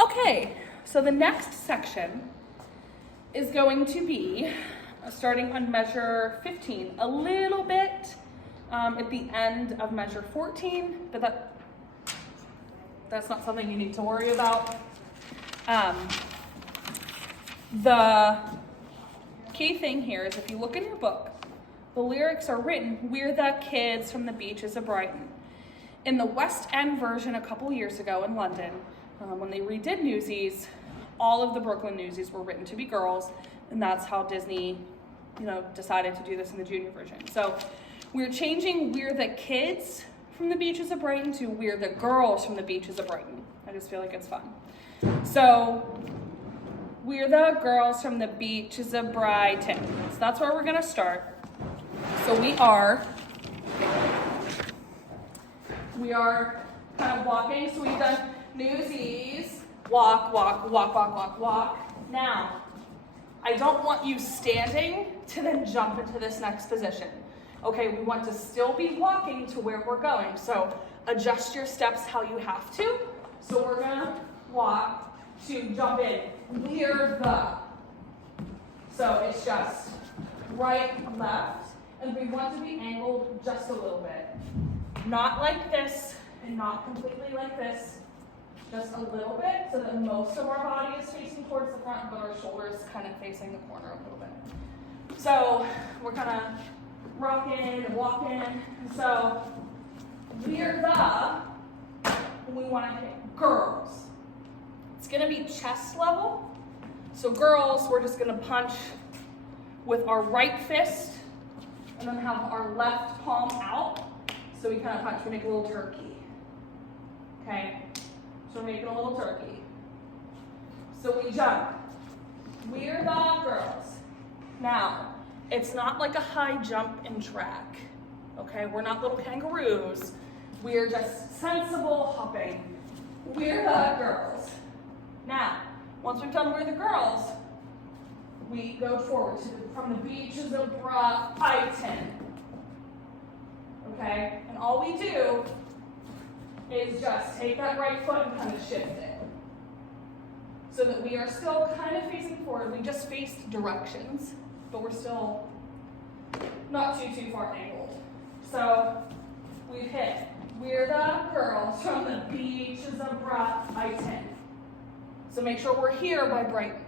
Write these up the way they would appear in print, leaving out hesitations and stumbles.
Okay, so the next section is going to be starting on measure 15, a little bit at the end of measure 14, but that's not something you need to worry about. The key thing here is if you look in your book, the lyrics are written, "We're the kids from the beaches of Brighton." In the West End version a couple years ago in London, when they redid Newsies, all of the Brooklyn Newsies were written to be girls, and that's how Disney, decided to do this in the junior version. So we're changing "We're the kids from the beaches of Brighton" to "We're the girls from the beaches of Brighton." I just feel like it's fun. So we're the girls from the beaches of Brighton. So that's where we're gonna start. So we are kind of walking. So we've done Newsies, walk, walk, walk, walk, walk, walk. Now, I don't want you standing to then jump into this next position. Okay, we want to still be walking to where we're going. So adjust your steps how you have to. So we're gonna walk to jump in. We're the. So it's just right, left, and we want to be angled just a little bit. Not like this, and not completely like this. Just a little bit, so that most of our body is facing towards the front, but our shoulders kind of facing the corner a little bit. So we're kind of rocking and walking. So we're the, we want to hit girls. It's going to be chest level. So girls, we're just going to punch with our right fist and then have our left palm out. So we kind of punch, we make a little turkey. Okay? So we're making a little turkey. So we jump. We're the girls. Now, it's not like a high jump in track. Okay? We're not little kangaroos. We're just sensible hopping. We're the girls. Now, once we've done "We're the girls," we go forward from the beaches of Brighton. Okay? And all we do is just take that right foot and kind of shift it. So that we are still kind of facing forward. We just faced directions, but we're still not too far angled. So we've hit "We're the girls from the beaches of Brighton." So make sure we're here by Brighton.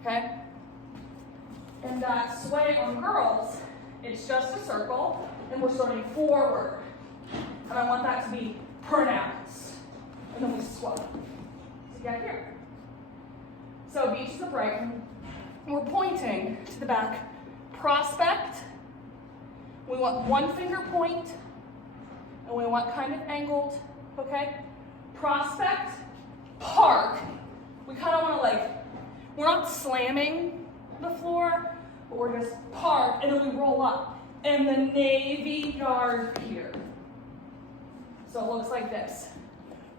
Okay? And that sway on girls, it's just a circle, and we're starting forward. And I want that to be pronounced. And then we swap to get here. So beaches of Brighton, we're pointing to the back. Prospect, we want one finger point, and we want kind of angled, okay? Prospect, park, we kind of want to we're not slamming the floor, but we're just park, and then we roll up. And the Navy Yard here. So it looks like this.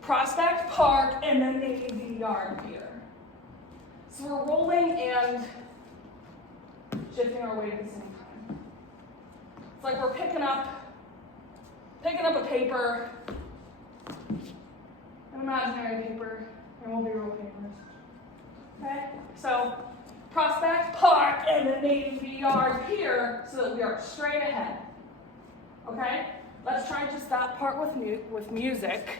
Prospect, park, and the Navy Yard here. So we're rolling and shifting our weight at the same time. It's like we're picking up a paper, an imaginary paper, and won't be real papers. Okay? So prospect, park, and the Navy Yard here so that we are straight ahead. Okay? Let's try just that part with music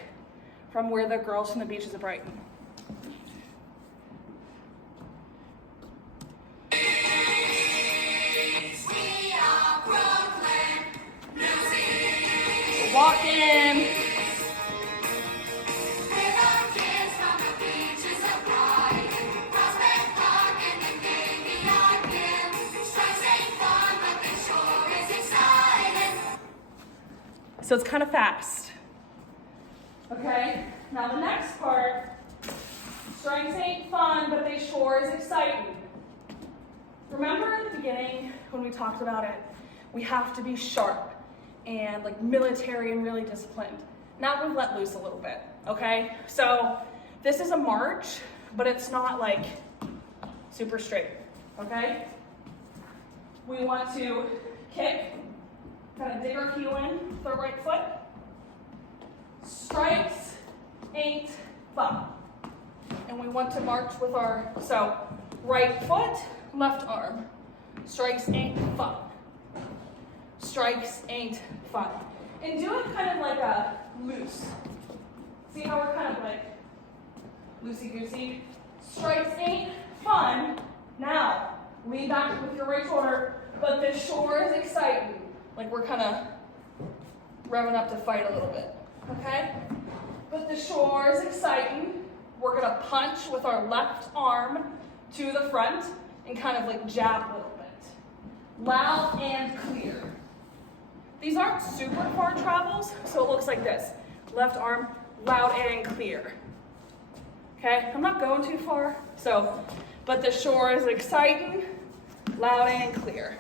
from "We're the girls from the beaches of Brighton." We are Brooklyn, Newsies. Walk in. We're the kids from the beaches of Brighton. Prospect Park and the Navy Yard here. Stripes ain't fun, but they sure is exciting. So it's kind of fast. Okay? Now the next part, stripes ain't fun, but they sure is exciting. Remember in the beginning when we talked about it, we have to be sharp and military and really disciplined. Now we've let loose a little bit, okay? So this is a march, but it's not super straight, okay? We want to kick, kind of dig our heel in with our right foot. Stripes ain't fun. And we want to march with our, so right foot, left arm. Strikes ain't fun. Strikes ain't fun. And do it kind of like a loose. See how we're kind of like loosey-goosey? Strikes ain't fun. Now, lean back with your right shoulder, but the shore is exciting. Like we're kind of revving up to fight a little bit, okay? But the shore is exciting. We're gonna punch with our left arm to the front and kind of like jab a little bit. Loud and clear. These aren't super far travels, so it looks like this. Left arm, loud and clear. Okay, I'm not going too far, but the shore is exciting, loud and clear.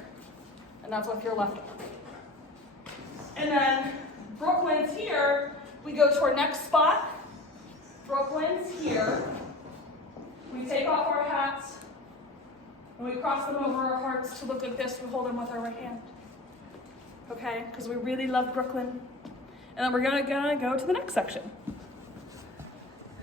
And that's with your left arm. And then Brooklyn's here. We go to our next spot. Brooklyn's here. We take off our hats and we cross them over our hearts to look like this. We hold them with our right hand. Okay, because we really love Brooklyn. And then we're gonna go to the next section.